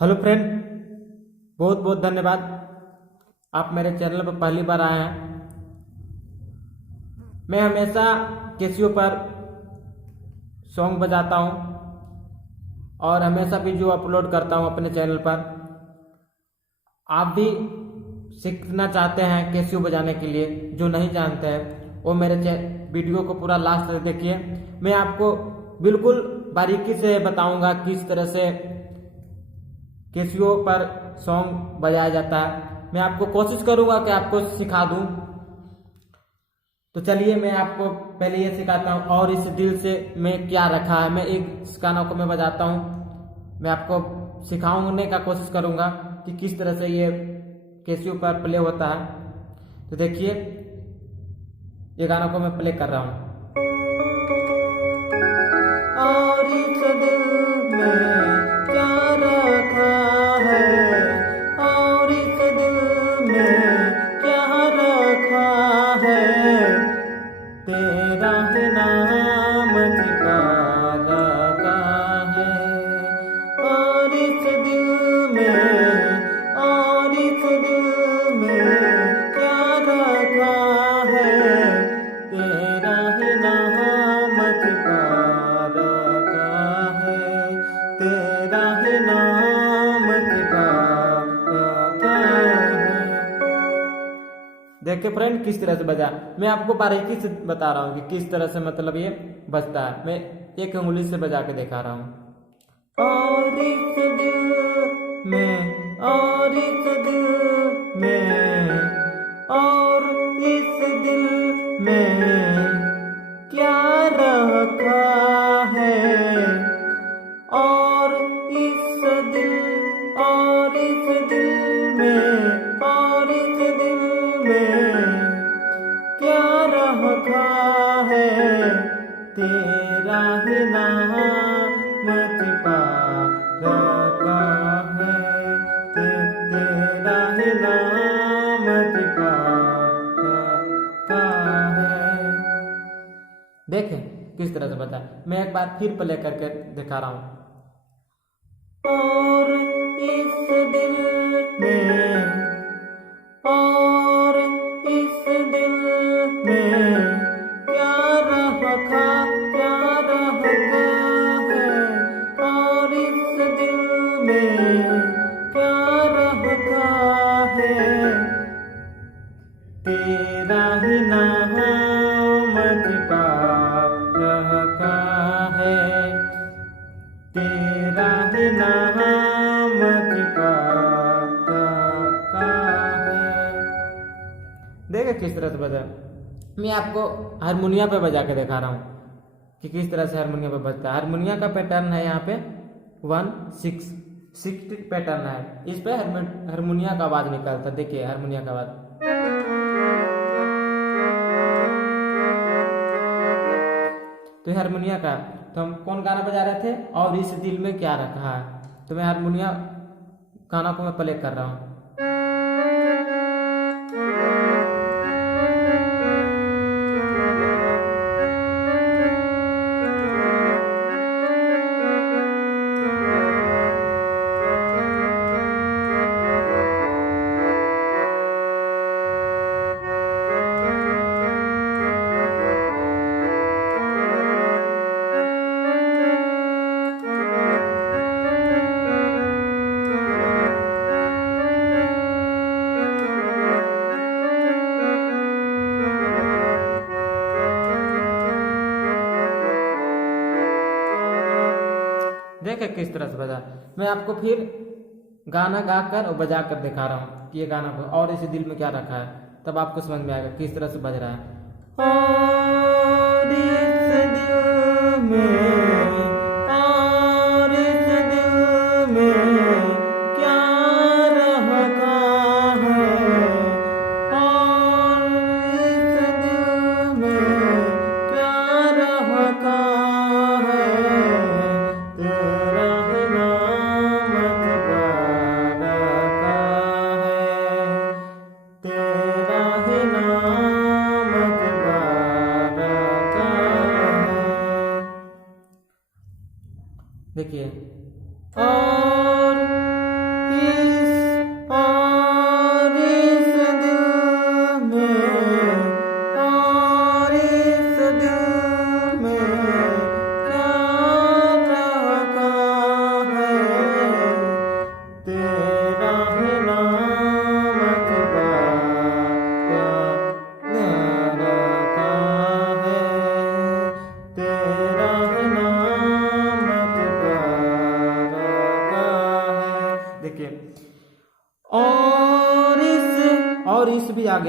Hello friend, बहुत बहुत धन्यवाद। आप मेरे चैनल पर पहली बार आए हैं। मैं हमेशा कैसियो पर सॉन्ग बजाता हूँ और हमेशा वीडियो अपलोड करता हूँ अपने चैनल पर। आप भी सीखना चाहते हैं कैसियो बजाने के लिए, जो नहीं जानते हैं वो मेरे वीडियो को पूरा लास्ट तक देखिए। मैं आपको बिल्कुल बारीकी से बताऊंगा किस तरह से कैसियो पर सॉन्ग बजाया जाता है। मैं आपको कोशिश करूंगा कि आपको सिखा दूं। तो चलिए मैं आपको पहले ये सिखाता हूं। और इस दिल से मैं क्या रखा है, मैं एक गाना को मैं बजाता हूं। मैं आपको सिखाने का कोशिश करूंगा कि किस तरह से ये कैसियो पर प्ले होता है। तो देखिए, ये गाना को मैं प्ले कर रहा हूँ। और इस दिल में क्या रखा है, और इस दिल में क्या रखा है, तेरा ही नाम छिपा रखा है। और इस दिल में, और इस दिल में क्या रखा है, तेरा ही नाम छिपा रखा है, तेरा ही नाम छिपा रखा है। देखिए फ्रेंड, किस तरह से बजा। मैं आपको बारीकी से बता रहा हूँ कि किस तरह से मतलब ये बजता है। मैं एक उंगली से बजा के दिखा रहा हूँ। और इस दिल में, और इस दिल में, और इस दिल में क्या रखा है, और इस दिल, और इस दिल में, और इस दिल में क्या रखा है, तेरा ही नाम छिपा रखा है, तेरा ही नाम छिपा रखा है। देखें किस तरह से बता। मैं एक बार फिर प्ले करके दिखा रहा हूँ। और इस दिल में, और इस दिल में क्या रखा, क्या रखा है, और इस दिल में क्या रखा है, तेरा ही नाम छिपा रखा है, तेरा ही नाम छिपा रखा है। देखिए किस तरह से बजा। मैं आपको हारमोनिया पे बजा के दिखा रहा हूँ कि किस तरह से हारमोनिया पे बजता है। हारमोनिया का पैटर्न है यहाँ पे 1-6 पैटर्न है। इस पे हारमोनिया का आवाज निकलता है। देखिए हारमोनिया का आवाज। तो हारमोनिया का, तो हम कौन गाना बजा रहे थे? और इस दिल में क्या रखा है। तो मैं हारमोनिया गाना को मैं प्ले कर रहा हूँ। देखे किस तरह से बजा। मैं आपको फिर गाना गाकर और बजा कर दिखा रहा हूँ कि ये गाना और इस दिल में क्या रखा है। तब आपको समझ में आएगा किस तरह से बज रहा है। और इस दिल में, और इस दिल में क्या रखा है, और इस दिल में क्या रखा है, तेरा ही नाम छिपा रखा है, तेरा ही नाम छिपा रखा है। देखिए, और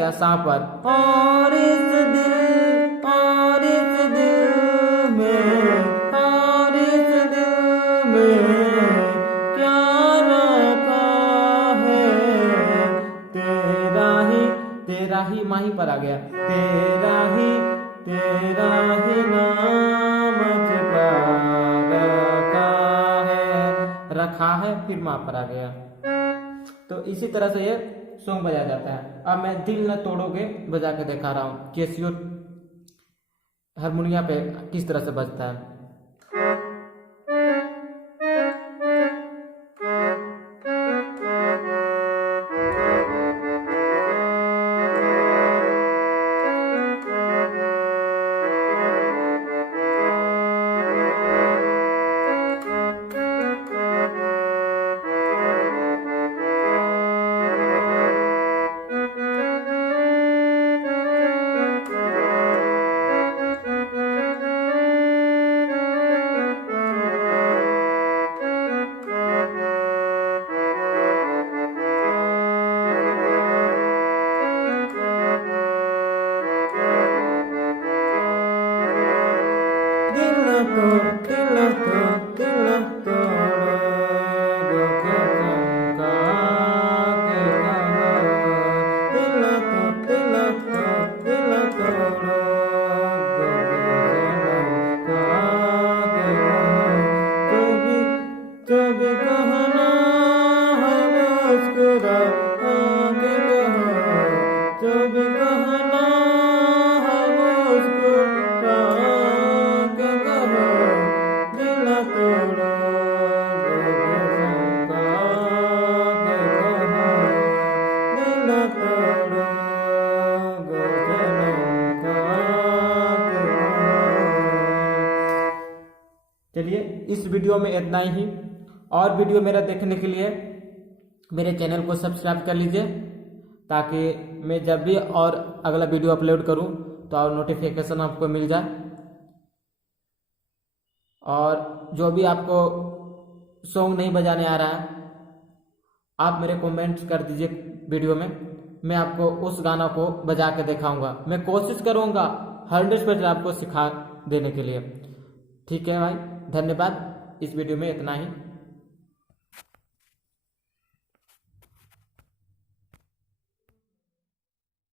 गया सा पर। और इस दिल में, और इस दिल में क्या रखा है, तेरा ही माही पर आ गया, तेरा ही नाम छिपा रखा है, फिर माँ पर आ गया। तो इसी तरह से ये सॉन्ग बजाया जाता है। अब मैं दिल न तोड़ोगे बजा के दिखा रहा हूँ कैसियो हारमोनिया पे किस तरह से बजता है। चलिए इस वीडियो में इतना ही। और वीडियो मेरा देखने के लिए मेरे चैनल को सब्सक्राइब कर लीजिए, ताकि मैं जब भी और अगला वीडियो अपलोड करूं तो और नोटिफिकेशन आपको मिल जाए। और जो भी आपको सॉन्ग नहीं बजाने आ रहा है, आप मेरे कमेंट्स कर दीजिए वीडियो में, मैं आपको उस गाना को बजा के दिखाऊंगा। मैं कोशिश करूंगा 100% आपको सिखा देने के लिए। ठीक है भाई, धन्यवाद। इस वीडियो में इतना ही।